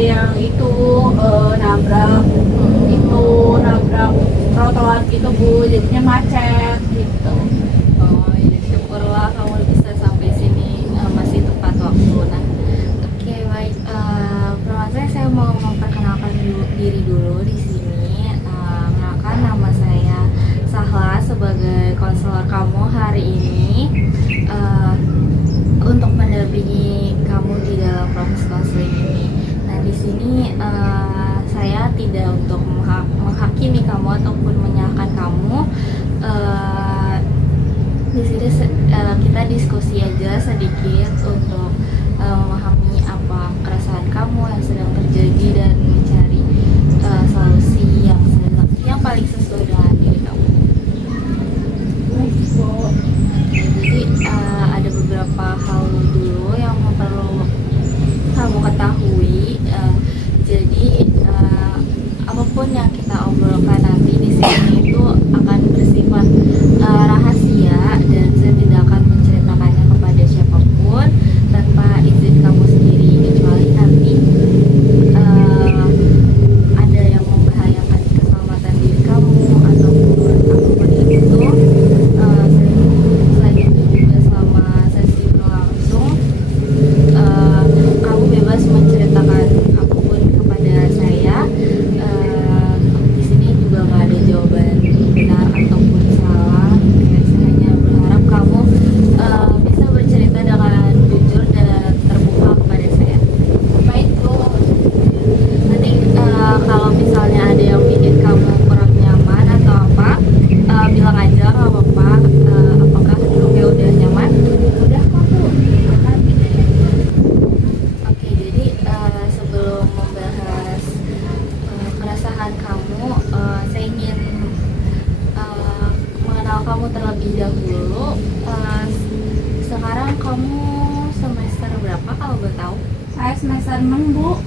yang itu nabrak nabrak trotoar gitu Bu, jadinya macet gitu. Oh ya, syukurlah kamu bisa sampai sini masih tepat waktu. Nah, oke, baik. Pertama saya mau memperkenalkan diri dulu di sini. Kenalkan, nama saya Sahla sebagai konselor kamu hari ini. Untuk mendampingi kamu di dalam proses konseling ini. Nah, di sini saya tidak untuk menghakimi kamu ataupun menyalahkan kamu. Di sini kita diskusi aja sedikit untuk memahami apa keresahan kamu yang sedang terjadi dan mencari solusi yang paling sesuai dengan diri kamu. Jadi ada beberapa hal dulu yang perlu kamu ketahui. Jadi apapun yang kita obrolkan nanti di sini itu akan bersifat rahasia dan saya tidak akan menceritakannya kepada siapapun tanpa izin kamu sendiri, kecuali nanti ada yang membahayakan keselamatan diri kamu ataupun apapun itu. Selain itu juga selama sesi berlangsung kamu bebas menceritakan apapun kepada saya. Di sini juga nggak ada jawaban benar ataupun salah. Saya hanya berharap kamu bisa bercerita dengan jujur dan terbuka kepada saya. Baik Bu. Nanti kalau misalnya ada yang bikin kamu kurang nyaman atau apa, bilang aja, nggak apa-apa. Apakah oke, udah nyaman? Udah kok Bu. Oke, jadi sebelum membahas keresahan kamu, saya ingin mengenal kamu terlebih dahulu. Sekarang kamu semester berapa kalau boleh tahu? Saya semester 6 Bu.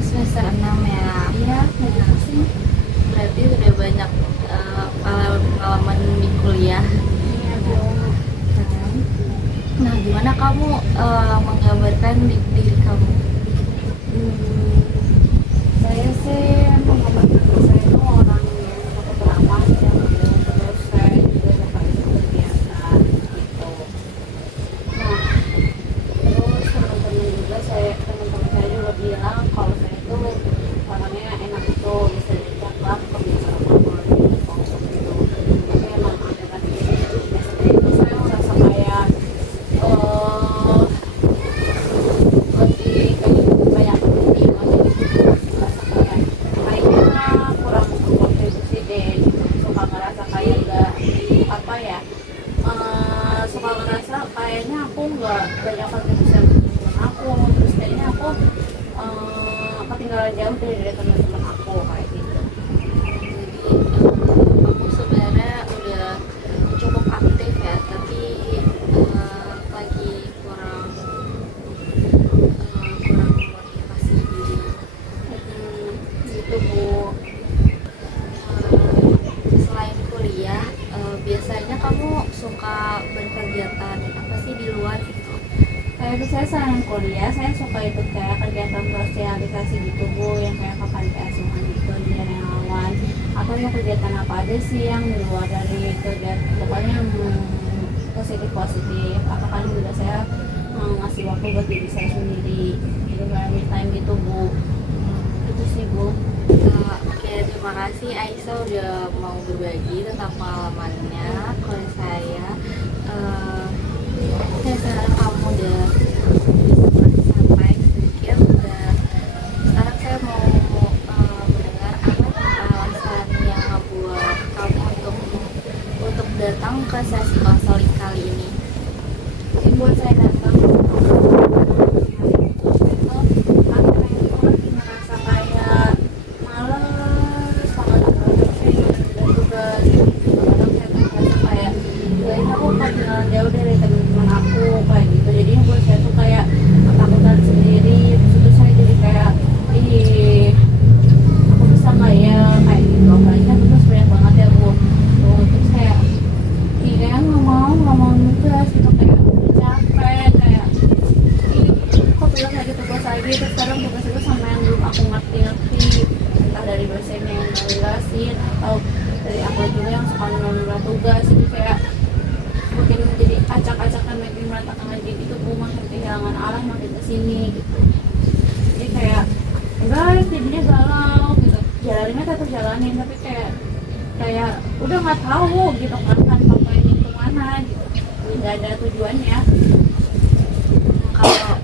Semester 6 ya. Iya, lagi pusing. Berarti sudah banyak pengalaman di kuliah. Iya Bu. Nah, gimana kamu menggambarkan diri kamu? Saya sih menggambarkan saya itu orang yang cukup ramah ya Bu. Terus saya juga suka seperti biasa gitu. Nah, terus teman-teman saya juga bilang kalau saya itu orangnya enak itu bisa diajak lah kebiasaan ngobrol gitu. Tapi emang ada kan biasanya itu saya merasa kayak lebih kayak penting aja gitu. Merasa kayak kayaknya kurang berkontribusi deh gitu. Suka ngerasa kayak nggak apa ya, suka ngerasa kayaknya aku nggak banyak kontribusi sama teman aku, terus kayaknya aku ketinggalan jauh dari teman-teman aku kayak gitu. Jadi kamu sebenarnya udah cukup aktif ya, tapi lagi kurang memotivasi diri. Gitu Bu. Selain kuliah, biasanya kamu suka berkegiatan apa sih di luar gitu? Saya selain kuliah, saya suka ikut kayak kegiatan sosialisasi gitu Bu, yang kayak ke panti asuhan gitu di relawan, atau yang kegiatan apa aja sih yang di luar dari kegiatan, pokoknya yang positif. Apa kan juga saya ngasih waktu buat diri saya sendiri, gitu kayak me time gitu Bu. Itu sih Bu. Oke, terima kasih Aisyah udah mau berbagi tentang pengalamannya ke saya. Sekarang kamu udah bisa santai sedikit, dan sekarang saya mau mendengar apa alasan yang membuat kamu untuk datang ke sesi konseling kali ini. Yang buat saya datang itu akhirnya itu lagi ngerasa kayak males banget dan juga kadang saya ngerasa kayak kayaknya aku ketinggalan jauh dari teman-teman aku kayak gitu. Jadi yang buat saya tuh kayak ketakutan sendiri. Terus itu saya jadi kayak aku bisa nggak ya kayak gitu. Apalagi kan terus banyak banget ya Bu. Tuh, terus kayak nggak mau nugas gitu, kayak udah capek dari dosen yang ngejelasin atau dari aku juga yang suka nolak tugas, jadi kayak makin jadi acak-acakan, makin berantakan lagi gitu bu, makin kehilangan arah makin kesini gitu. Jadi kayak enggak, jadinya galau gitu, jalaninnya tetap jalanin tapi kayak udah nggak tahu gitu kan ini kemana gitu, nggak ada tujuannya.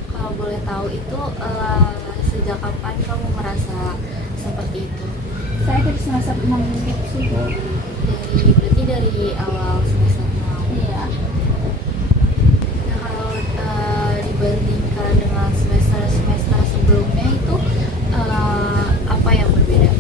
Kalau boleh tahu itu sejak kapan kamu merasa seperti itu? Saya dari semester 6 gitu sih bu. Berarti dari awal semester 6. Iya. Nah, kalau dibandingkan dengan semester sebelumnya itu apa yang berbeda?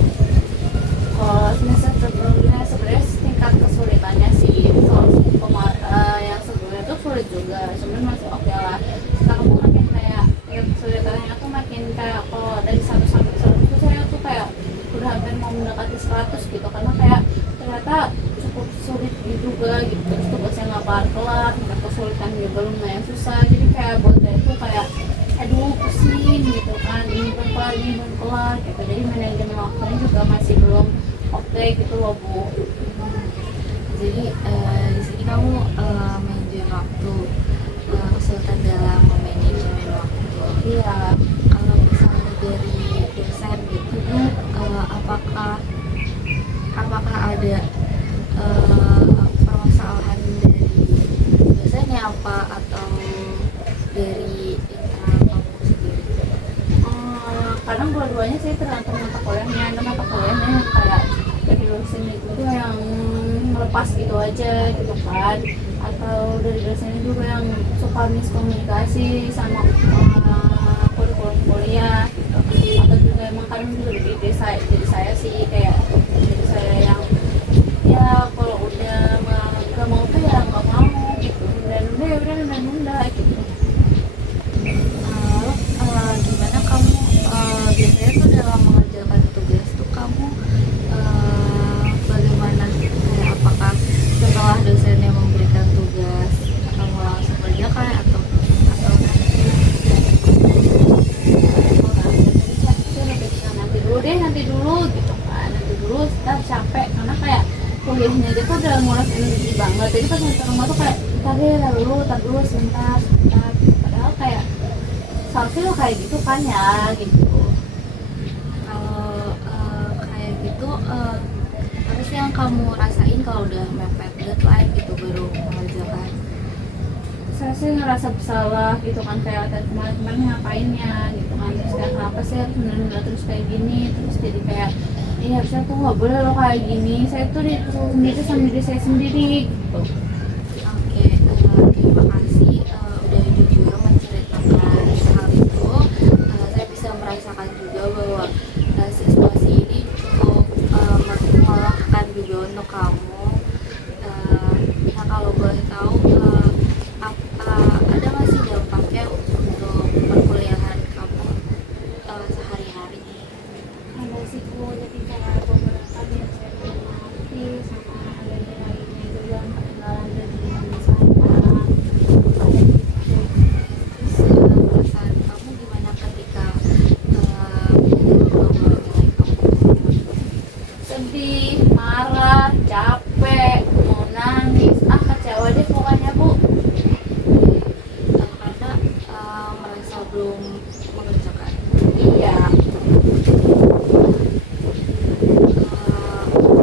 Kalau semester sebelumnya sebenarnya tingkat kesulitannya sih, yang sebelumnya tuh sulit juga, sebenarnya masih oke lah. Sekarang tuh makin kayak tingkat kesulitannya tuh makin kayak kalau dari 1 sampai 100 tuh saya tuh kayak udah hampir mau mendekati 100 gitu, karena kayak ternyata cukup sulit juga gitu, terus tugasnya nggak kelar, tingkat kesulitan juga lumayan susah, jadi kayak buat saya tuh kayak aduh pusing gitu kan, ini belum kelar gitu, jadi manajemen waktunya juga masih belum oke gitu loh bu. Jadi di sini kamu manajemen waktu, kesulitan dalam manajemen waktu. Iya. Kalau misalnya dari dosen gitu, apakah ada permasalahan dari dosennya apa atau dari internal kamu sendiri? Kadang dua-duanya sih tergantung mata kuliahnya, ada mata kuliahnya yang kayak dari dosen itu yang melepas gitu aja gitu kan, atau dari dosennya juga yang suka miskomunikasi sama kurikulum kuliah gitu, atau juga emang kadang juga dari saya sih kayak dari saya yang ya kalau udah nggak mau tuh ya nggak mau gitu, nunda gitu. Lalu gimana kamu biasanya tuh dalam mengerjakan tugas tuh kamu bagaimana? Kayak apakah setelah dosennya memberikan tugas kamu langsung kerjakan atau Nanti dulu gitu kan, nanti dulu setelah capek karena kayak kuliahnya aja tuh udah nguras energi banget, jadi pas sampai rumah tuh kayak tar dulu sebentar, padahal kayak seharusnya lo kayak gitu kan ya gitu. kalau kayak gitu apa sih yang kamu rasain kalau udah mepet deadline gitu baru mengerjakan? Saya sih ngerasa bersalah gitu kan, kayak tadi kemarin ngapainnya gitu kan, terus kayak kenapa sih harus menunda terus kayak gini, terus jadi kayak harusnya tuh nggak boleh lo kayak gini, saya tuh disuruh sendiri sama diri saya sendiri gitu. Oke, terima kasih udah jujur menceritakan hal itu. Saya bisa merasakan juga bahwa situasi ini cukup melelahkan juga untuk kamu. Nah, kalau boleh tahu, ada nggak sih dampaknya untuk perkuliahan kamu sehari-hari? Ada sih bu, jadi kayak beberapa yang saya belum mengerti sama ada lainnya itu yang ketinggalan dari saya ada gitu. Terus perasaan kamu gimana ketika menjalani kamu? Sedih, marah, capek, mau nangis, kecewa deh pokoknya bu. Karena merasa belum mengerjakan. Iya.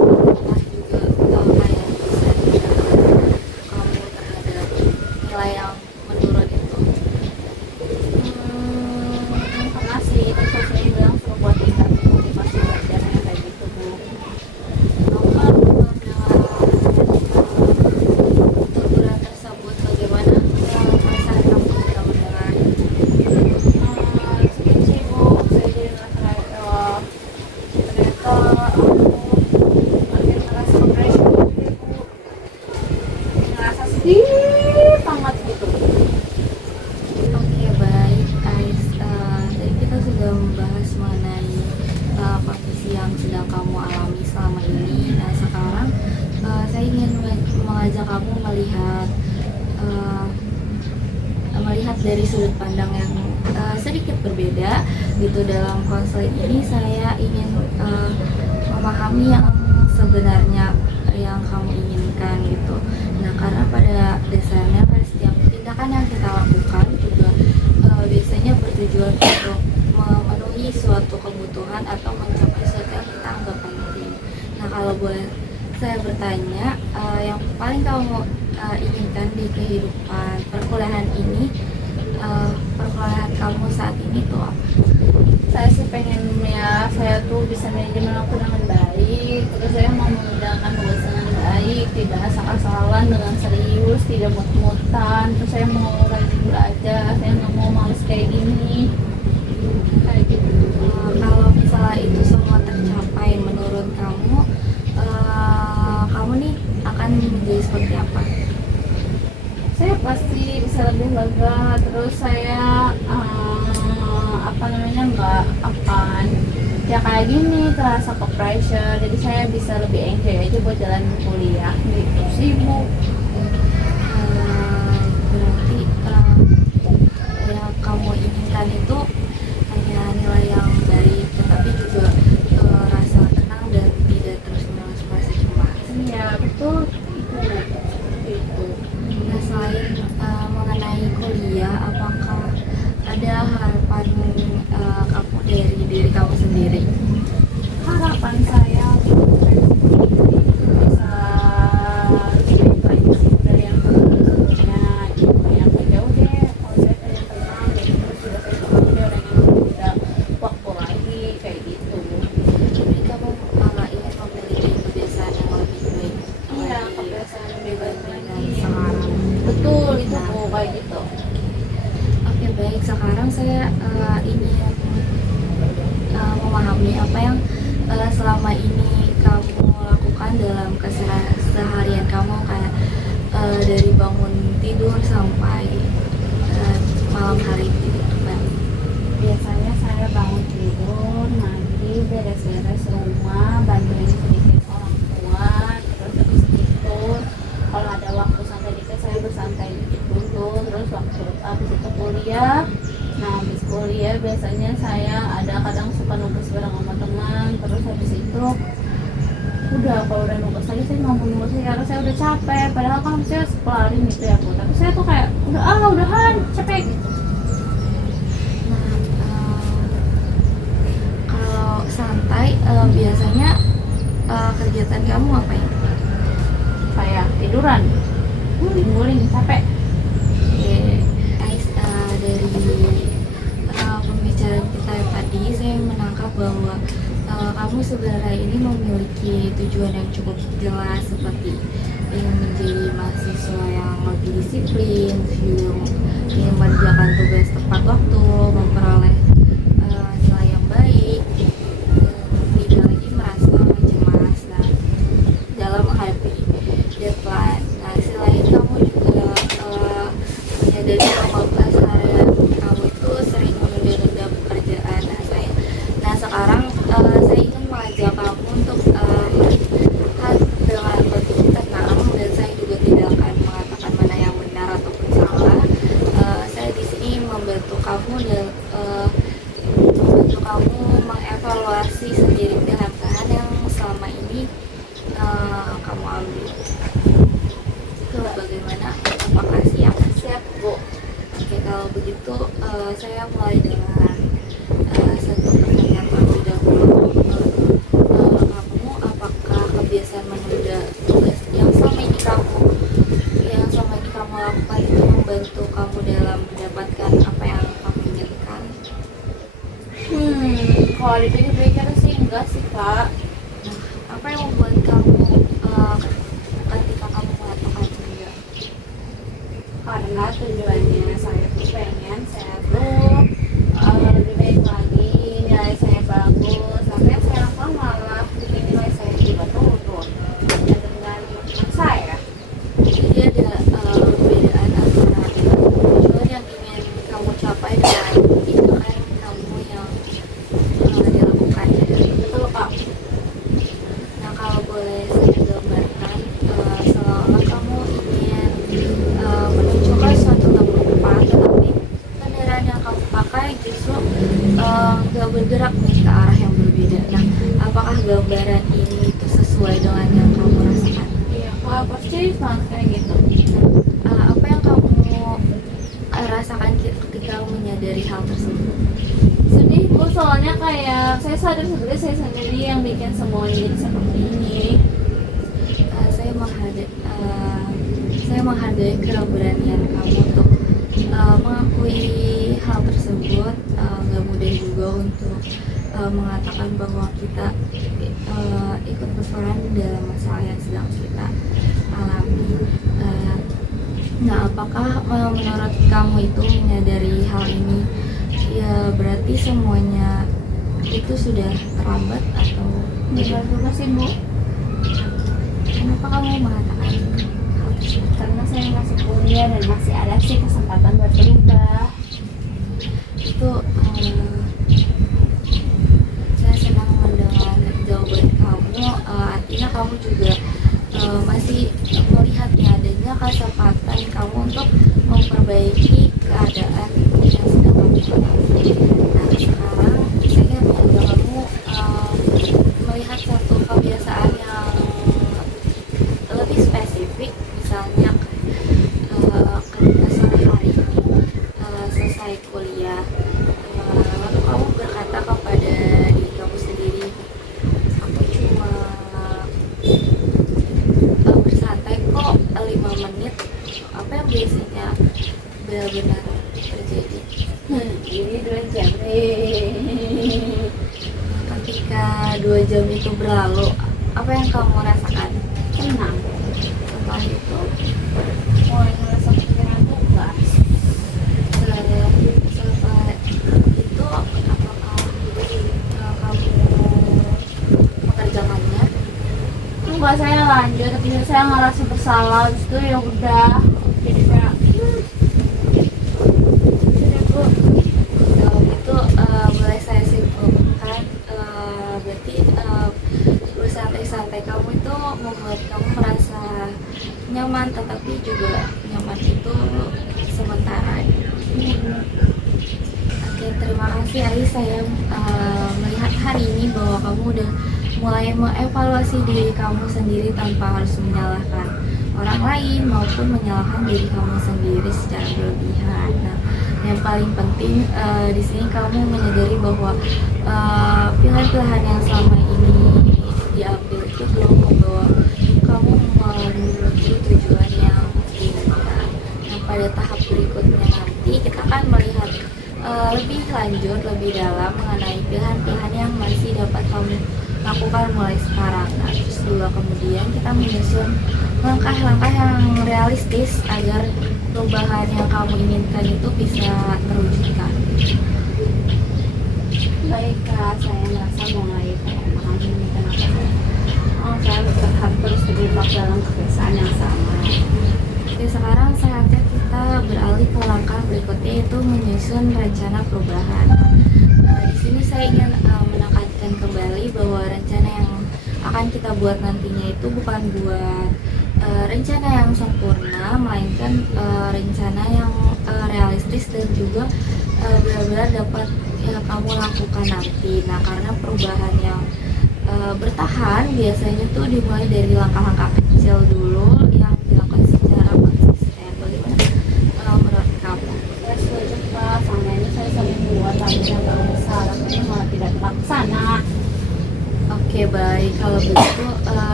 Apakah juga kayak bisa kamu terhadap nilai yang menurun itu? Pernah sih, terus saya bilang suruh buat tingkat motivasi belajarnya kayak gitu bu. Kamu teguran tersebut bagaimana perasaan kamu ketika mendengar? Sedih sih bu, saya jadi ngerasa kayak ternyata aku makin ngerasa pressure deh bu, ngerasa sedih banget gitu. Oke, baik guys. Tadi kita sudah membahas mengenai kondisi yang sedang kamu alami selama ini. Nah, sekarang saya ingin mengajak kamu melihat dari sudut pandang yang sedikit berbeda gitu. Dalam konseling ini saya ingin memahami yang sebenarnya yang kamu inginkan gitu. Nah, karena pada dasarnya pada setiap tindakan yang kita lakukan juga biasanya bertujuan untuk memenuhi suatu kebutuhan atau mencapai sesuatu yang kita anggap penting. Nah, kalau boleh saya bertanya, yang paling kamu inginkan di kehidupan perkuliahan ini, perkuliahan kamu saat ini tuh apa? Saya sih pengen ya, saya tuh bisa manajemen waktu dengan baik, terus saya mau mengerjakan tugas dengan baik, tidak asal-asalan, dengan serius, tidak mut-mutan, terus saya mau rajin belajar, saya nggak mau males kayak gini kayak gitu. Kalau misalnya itu semua tercapai menurut kamu, kamu nih akan menjadi seperti apa? Saya pasti bisa lebih lega, terus saya nggak akan ya kayak gini terasa ke pressure, jadi saya bisa lebih enjoy aja buat jalan kuliah gitu, sibuk. Berarti yang kamu inginkan itu hanya nilai yang baik, tetapi juga rasa tenang dan tidak terus menerus merasa cemas. Iya betul, itu. Nah, selain mengenai kuliah, apakah ada harapan kamu dari diri kamu sendiri? Harapan saya bisa lebih baik lagi dari yang sebelumnya, yang jauh deh. Kalau saya pengen tenang gitu, terus juga saya suka jadi orang yang tidak waktu lagi kayak gitu. Jadi kamu ingin memiliki kebiasaan yang lebih baik. Iya, kebiasaan lebih baik lagi. Sekarang. Betul, itu tuh kayak gitu. Oke, baik. Sekarang saya ingin memahami apa yang selama ini kamu lakukan dalam keseharian kamu, kayak dari bangun tidur sampai malam hari gitu kan. Biasanya saya bangun tidur, mandi, beres-beres rumah, bantuin sedikit orang tua, terus habis itu kalau ada waktu santai dikit saya bersantai dikit dulu, terus waktu habis itu kuliah. Nah, habis kuliah biasanya saya ada kadang suka nugas bareng sama teman, terus habis itu udah, kalau udah nugas lagi saya mau nugas lagi karena saya udah capek, padahal kan saya sekolarin gitu ya Bu, tapi saya tuh kayak udahan capek gitu. Nah, kalau santai biasanya kegiatan kamu apa ya? Kayak tiduran, guling-guling, capek. Oke, guys, dari pembicaraan kita yang tadi saya menangkap bahwa kamu sebenarnya ini memiliki tujuan yang cukup jelas, seperti ingin menjadi mahasiswa yang lebih disiplin, juga ingin mengerjakan tugas tepat waktu, memperoleh nilai yang baik, dan tidak lagi merasa cemas dalam menghadapi deadline. Nah, selain kamu juga menyadari bahwa keseharian kamu itu sering menunda-nunda pekerjaan. Nah, sekarang saya ingin mengajak kamu untuk melihat dengan lebih tenang, dan saya juga tidak akan mengatakan mana yang benar ataupun salah. Saya di sini membantu kamu dan membantu kamu mengevaluasi sendiri pilihan-pilihan yang selama ini kamu ambil. Itu bagaimana? Apakah siap? Siap Bu. Oke, kalau begitu saya mulai dengan satu pertanyaan terlebih dahulu. Kamu apakah kebiasaan menunda tugas yang selama ini kamu lakukan itu membantu kamu dalam mendapatkan apa yang kamu inginkan? Kalau dipikir-pikir sih enggak sih Kak. Nah, apa yang membuat kamu ketika kamu mengatakan enggak? Karena tujuannya saya tuh pengen saya tuh lebih baik lagi, nilai saya bagus, tapi yang saya lakukan malah bikin nilai saya juga turun. Dan dengan saya Jadi ada perbedaan antara tujuan yang ingin kamu capai dengan tindakan kamu yang dilakukan. betul Kak. Nah, kalau boleh saya gambarkan, seolah kamu ingin menunjukkan suatu gambaran ini itu sesuai dengan yang kamu rasakan? Iya kak, pasti banget kayak gitu. Apa yang kamu rasakan ketika menyadari hal tersebut? Sedih bu, soalnya kayak saya sadar sendiri saya sendiri yang bikin semuanya jadi seperti ini. Uh, saya menghargai saya menghargai keberanian kamu untuk mengakui hal tersebut. Gak mudah juga untuk mengatakan bahwa kita ikut berperan dalam masalah yang sedang kita alami. Nah, apakah menurut kamu itu menyadari hal ini ya berarti semuanya itu sudah terlambat atau Benar juga sih bu, kenapa kamu mengatakan hal tersebut? karena saya masih kuliah dan masih ada sih kesempatan buat berubah. Itu saya senang mendengar jawaban kamu. Artinya kamu juga masih melihat ya adanya kesempatan kamu untuk memperbaiki keadaan yang sedang kamu alami. Nah sekarang saya ingin mengajak kamu melihat satu kebiasaan yang lebih spesifik, misalnya ketika sore hari ini selesai kuliah, lalu kamu berkata kepada diri kamu sendiri, aku cuma bersantai kok 5 menit. Apa yang biasanya benar-benar terjadi? Ini 2 jam nih. Ketika 2 jam itu berlalu, apa yang kamu rasakan? Tenang, Setelah itu mulai merasa pikiran tugas. setelah itu apakah kamu mengerjakannya? Enggak, saya lanjut, tapi saya ngerasa bersalah. Habis itu ya udah, jadi kayak jadi aku Kalau itu boleh saya simpulkan, berarti bersantai-santai kamu itu membuat kamu merasa nyaman, tetapi juga nyaman itu sementara. Oke, terima kasih Ai. Saya melihat hari ini bahwa kamu udah mulai mengevaluasi diri kamu sendiri tanpa harus menyalahkan orang lain maupun menyalahkan diri kamu sendiri secara berlebihan. Nah, yang paling penting di sini kamu menyadari bahwa pilihan-pilihan yang selama ini diambil itu belum membawa kamu menuju tujuan yang diinginkan. Nah, pada tahap berikutnya nanti kita akan melihat lebih lanjut, lebih dalam mengenai pilihan-pilihan yang masih dapat kamu lakukan mulai sekarang. Nah, terus juga kemudian kita menyusun langkah-langkah yang realistis agar perubahan yang kamu inginkan itu bisa terwujudkan. baik kak, saya merasa mulai kayak memahami kenapa saya berhak terus terjebak dalam kebiasaan yang sama. Oke, sekarang saatnya kita beralih ke langkah berikutnya, yaitu menyusun rencana perubahan. Di sini saya ingin menekankan kembali bahwa rencana yang akan kita buat nantinya itu bukan buat rencana yang sempurna, melainkan rencana yang realistis dan juga benar-benar dapat kamu lakukan nanti. Nah, karena perubahan yang bertahan biasanya tuh dimulai dari langkah-langkah kecil dulu yang dilakukan secara konsisten. Bagaimana menurut kamu? Ya setuju kak, sama ini saya sering buat target yang baru besar, tapi malah tidak terlaksana. Oke, baik. Kalau begitu,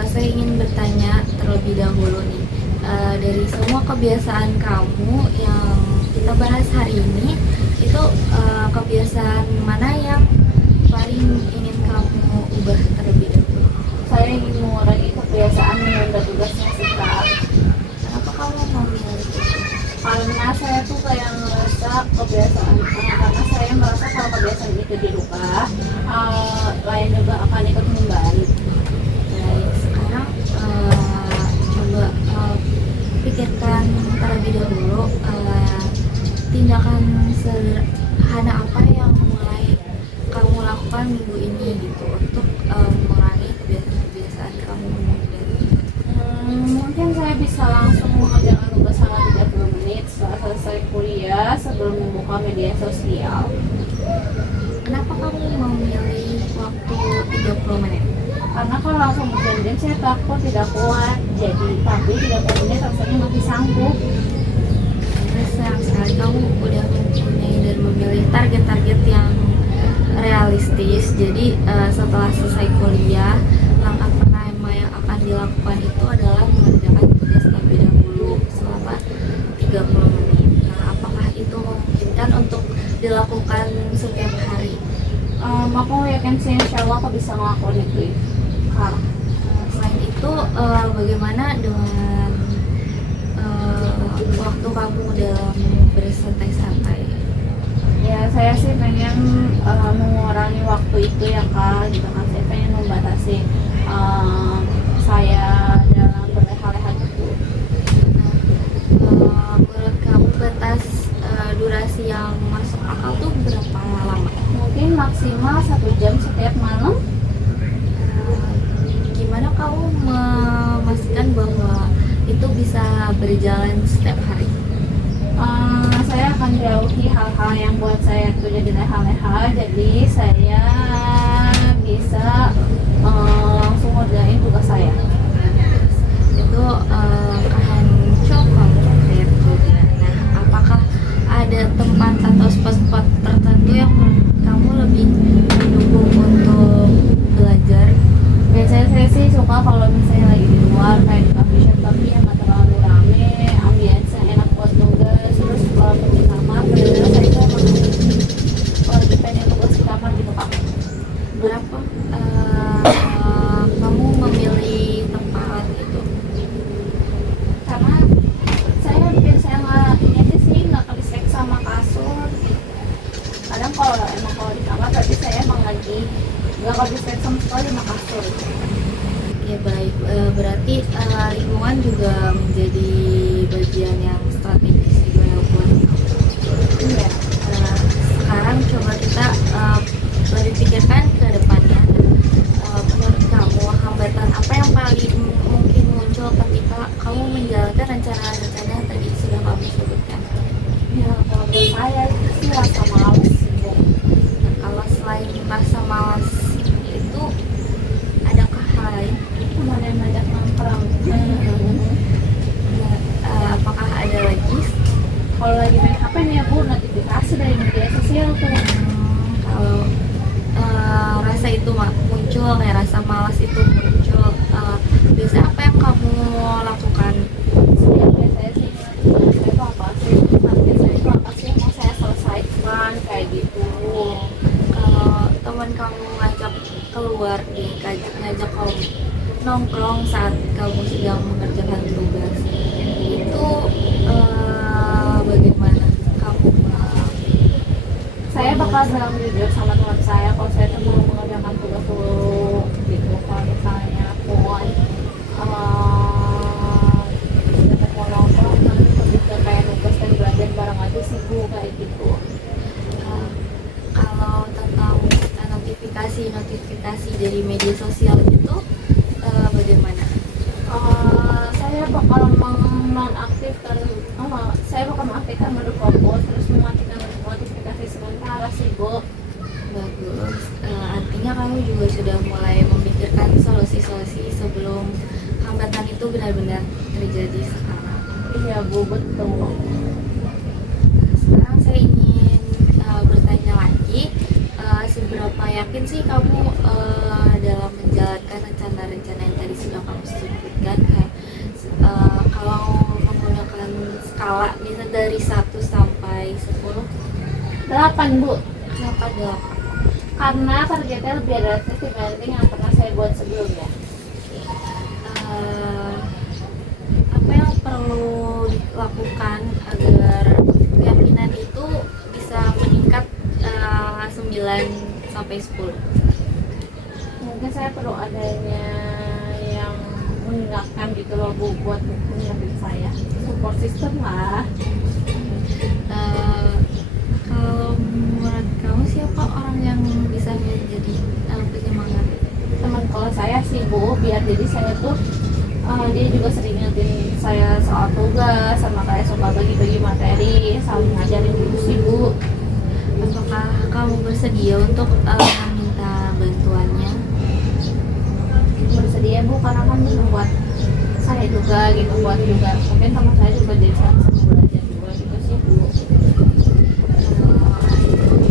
saya ingin bertanya terlebih dahulu nih. Dari semua kebiasaan kamu yang kita bahas hari ini, itu kebiasaan mana yang paling ingin kamu ubah terlebih dahulu? Saya ingin mengurangi kebiasaan menunda tugasnya sih kak. Kenapa kamu memilih itu? Karena saya tuh kayak ngerasa kebiasaan, karena saya merasa kalau kebiasaan itu dirubah, lain juga akan ikut membaik. Baik, sekarang coba pikirkan terlebih dahulu tindakan sederhana apa yang mulai kamu lakukan minggu ini gitu untuk mengurangi kebiasaan-kebiasaan kamu menunda. Mungkin saya bisa langsung mengerjakan tugas selama 30 menit setelah selesai kuliah sebelum membuka media sosial. Kenapa kamu memilih waktu 30 menit? Karena kalau langsung berjam-jam saya takut tidak kuat. Jadi tapi 30 menit rasanya masih sanggup. Sayang sekali kamu udah mempunyai dan memilih target-target yang realistis. Jadi setelah selesai kuliah, langkah pertama yang akan dilakukan itu adalah mengerjakan tugas terlebih dahulu selama 30 menit. Nah, apakah itu memungkinkan untuk dilakukan setiap hari? Aku yakin sih insya Allah aku bisa ngelakuin itu. Kak. Selain itu, bagaimana dengan waktu kamu dalam bersantai-santai? Ya saya sih pengen mengurangi waktu itu ya Kak, gitu kan. Saya pengen membatasi saya dalam berleha-leha gitu. Menurut kamu batas durasi yang masuk akal tuh berapa lama? Mungkin maksimal 1 jam setiap malam. Gimana kamu memastikan bahwa itu bisa berjalan setiap hari? Saya akan jauhi hal-hal yang buat saya tuh jadi leha-leha, jadi saya bisa langsung ngerjain tugas saya. Itu akan cukup konkret juga. Nah, apakah ada tempat atau spot-spot tertentu yang menurut kamu lebih mendukung untuk belajar? Biasanya saya sih suka kalau misalnya lagi di luar kayak di coffee shop tapi yang nggak terlalu rame, ambience yang enak buat tugas. Terus kalau di kamar, benar-benar saya itu emang lagi pengen tugas di kamar gitu Kak. Berapa kamu memilih tempat itu? Karena saya biasanya nggak ini aja sih, nggak kelisek sama kasur gitu. Kadang kalau di kamar berarti saya emang lagi nggak kelisek sama sekali sama kasur. Ya baik, berarti lingkungan juga menjadi bagian yang strategis juga ya buat kamu. Iya. Sekarang coba kita lebih pikirkan ke depannya. Menurut kamu hambatan apa yang paling mungkin muncul ketika kamu menjalankan rencana-rencana yang tadi sudah kamu sebutkan? Ya kalau menurut saya itu sih rasa malas sih Bu. Nah, kalau selain rasa malas itu, adakah hal lain? Kemana yang ngajak nongkrong. Apakah ada lagi? Kalau lagi main HP nih ya Bu, notifikasi dari media sosial tuh. Kalau rasa itu muncul, kayak rasa malas itu muncul, biasanya apa yang kamu lakukan? Setiap biasanya sih notifikasi saya itu apa sih, target saya itu apa sih yang mau saya selesaikan kayak gitu. Kalau teman kamu ngajak keluar nih, ngajak kamu nongkrong saat kamu sedang mengerjakan tugas, itu bagaimana kamu? Saya bakal bilang jujur sama teman saya kalau saya tuh mau mengerjakan tugas dulu gitu. Kalau misalnya pun dapat mau nongkrong kan lebih ke kayak nugas dan belajar bareng aja sih Bu, kayak gitu. Kalau tentang notifikasi dari media sosial itu bagaimana? Saya bakal menonaktifkan saya bakal mengaktifkan mode fokus, terus mematikan notifikasi sementara sih Bu. Bagus. Artinya kamu juga sudah mulai memikirkan solusi-solusi sebelum hambatan itu benar-benar terjadi sekarang. Iya Bu, betul. Sekarang saya ingin bertanya lagi, seberapa yakin sih kamu dalam menjalankan rencana-rencana yang tadi sudah kamu sebutkan, kayak kalau menggunakan skala misalnya dari 1 sampai 10? 8 Bu, Kenapa 8? karena targetnya lebih realistis dibanding yang pernah saya buat sebelumnya. Apa yang perlu dilakukan agar keyakinan itu bisa meningkat 9 sampai 10? Mungkin saya perlu adanya yang mengingatkan gitu loh Bu, buat mengingatkan saya, support system lah. Kalau menurut kamu siapa orang yang bisa menjadi penyemangat? Teman kalau saya sih Bu, biar jadi saya tuh dia juga sering ngingetin saya soal tugas, sama kayak suka bagi-bagi materi, saling ngajarin gitu sih Bu. Apakah kamu bersedia untuk meminta bantuannya? sedih ya Bu, karena kan bisa buat saya juga gitu, buat juga mungkin sama saya juga jadi sama belajar juga gitu sih Bu. Itu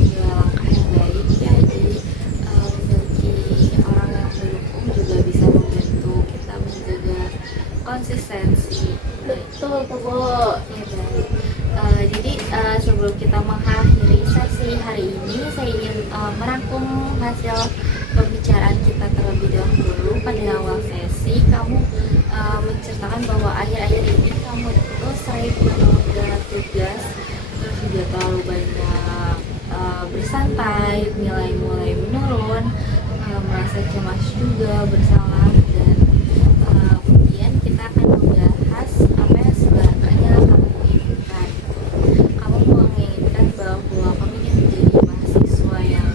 juga langkah yang baik ya. Jadi memiliki orang yang mendukung juga bisa membantu kita menjaga konsistensi. Betul tuh Bu. Ya, baik. Jadi sebelum kita mengakhiri sesi hari ini, saya ingin merangkum hasil pembicaraan kita terlebih dahulu. Pada awal sesi, kamu menceritakan bahwa akhir-akhir ini kamu itu sering menunda tugas, terus juga terlalu banyak bersantai, nilai mulai menurun, merasa cemas juga, bersalah, dan kemudian kita akan membahas apa yang sebenarnya kamu inginkan. Kamu menginginkan bahwa kamu ingin menjadi mahasiswa yang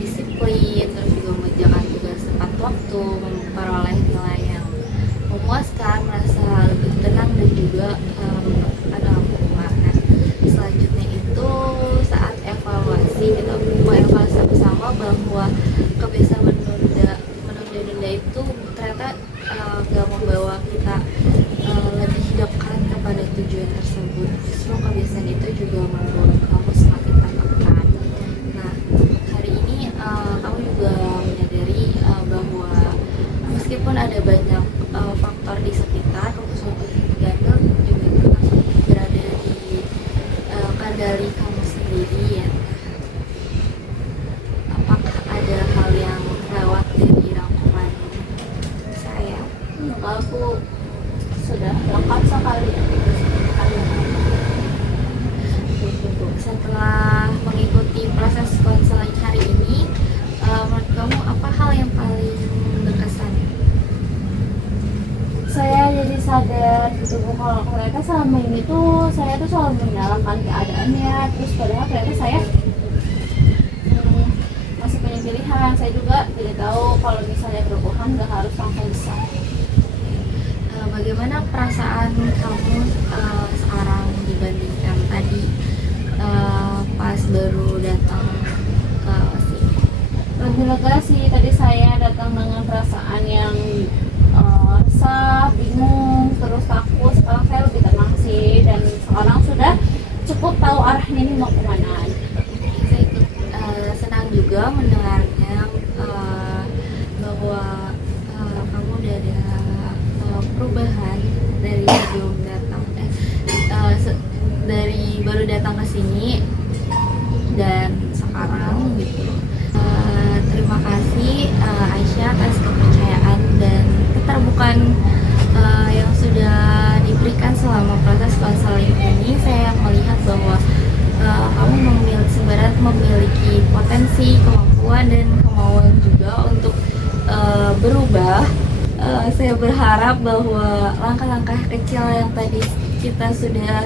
disiplin, terus juga mengerjakan tugas tepat waktu, memperoleh nilai yang memuaskan, merasa lebih tenang dan juga ada hubungan. Nah, selanjutnya itu saat evaluasi kita mengevaluasi bersama bahwa kebiasaan menunda itu ternyata gak membawa kita lebih dekat kepada tujuan tersebut. Justru kebiasaan itu juga membuat kamu semakin tertekan. Nah, hari ini kamu juga menyadari bahwa meskipun ada banyak faktor di sekitar, keputusan diambil juga termasuk berada di kendali kamu sendiri ya. Apakah ada hal yang lewat dari rangkuman saya? Aku sudah lengkap sekali. Setelah mengikuti proses konseling hari ini, menurut kamu apa hal yang paling berkesan? Saya jadi sadar gitu Bu, kalau ternyata selama ini tuh saya tuh selalu menyalahkan keadaannya, terus padahal ternyata saya masih punya pilihan. Saya juga tidak tahu kalau misalnya berbohong nggak harus langsung besar. Bagaimana perasaan kamu sekarang dibandingkan tadi pas baru datang ke sini? Lebih lega sih, tadi saya datang dengan perasaan yang resah, bingung, terus takut. Sekarang saya lebih tenang sih, dan sekarang sudah cukup tahu arahnya ini mau kemana. Saya ikut senang juga mendengarnya bahwa kamu udah ada perubahan dari sebelum datang dari baru datang ke sini dan sekarang gitu. Terima kasih Aisyah atas kepercayaan dan keterbukaan yang sudah diberikan selama proses konseling ini. Saya melihat bahwa kamu memiliki potensi, kemampuan dan kemauan juga untuk berubah. Saya berharap bahwa langkah-langkah kecil yang tadi kita sudah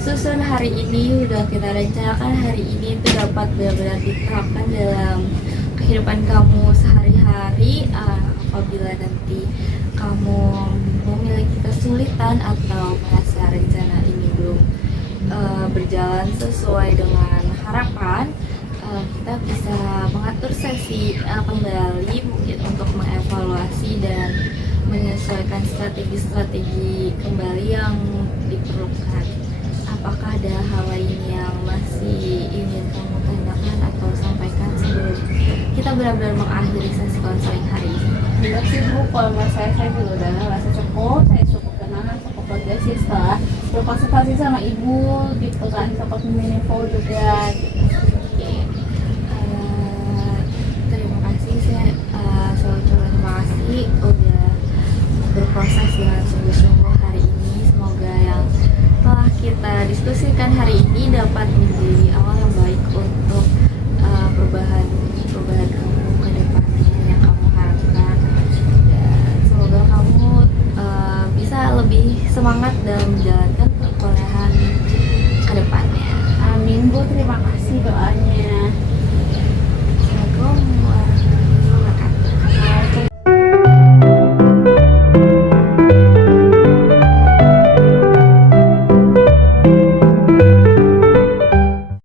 susun hari ini, sudah kita rencanakan hari ini, itu dapat benar-benar diterapkan dalam kehidupan kamu sehari-hari. Apabila nanti kamu memiliki kesulitan atau merasa rencana ini belum berjalan sesuai dengan harapan, kita bisa mengatur sesi kembali mungkin untuk mengevaluasi dan menyesuaikan strategi-strategi kembali yang diperlukan. Apakah ada hal lain yang masih ingin kamu tanyakan atau sampaikan sebelum kita benar-benar mengakhiri sesi konseling hari ini? Enggak sih Bu, kalau menurut saya juga udah merasa cukup. Saya cukup tenang, cukup lega sih setelah berkonsultasi sama ibu gitu kan, sempat meaningful juga gitu.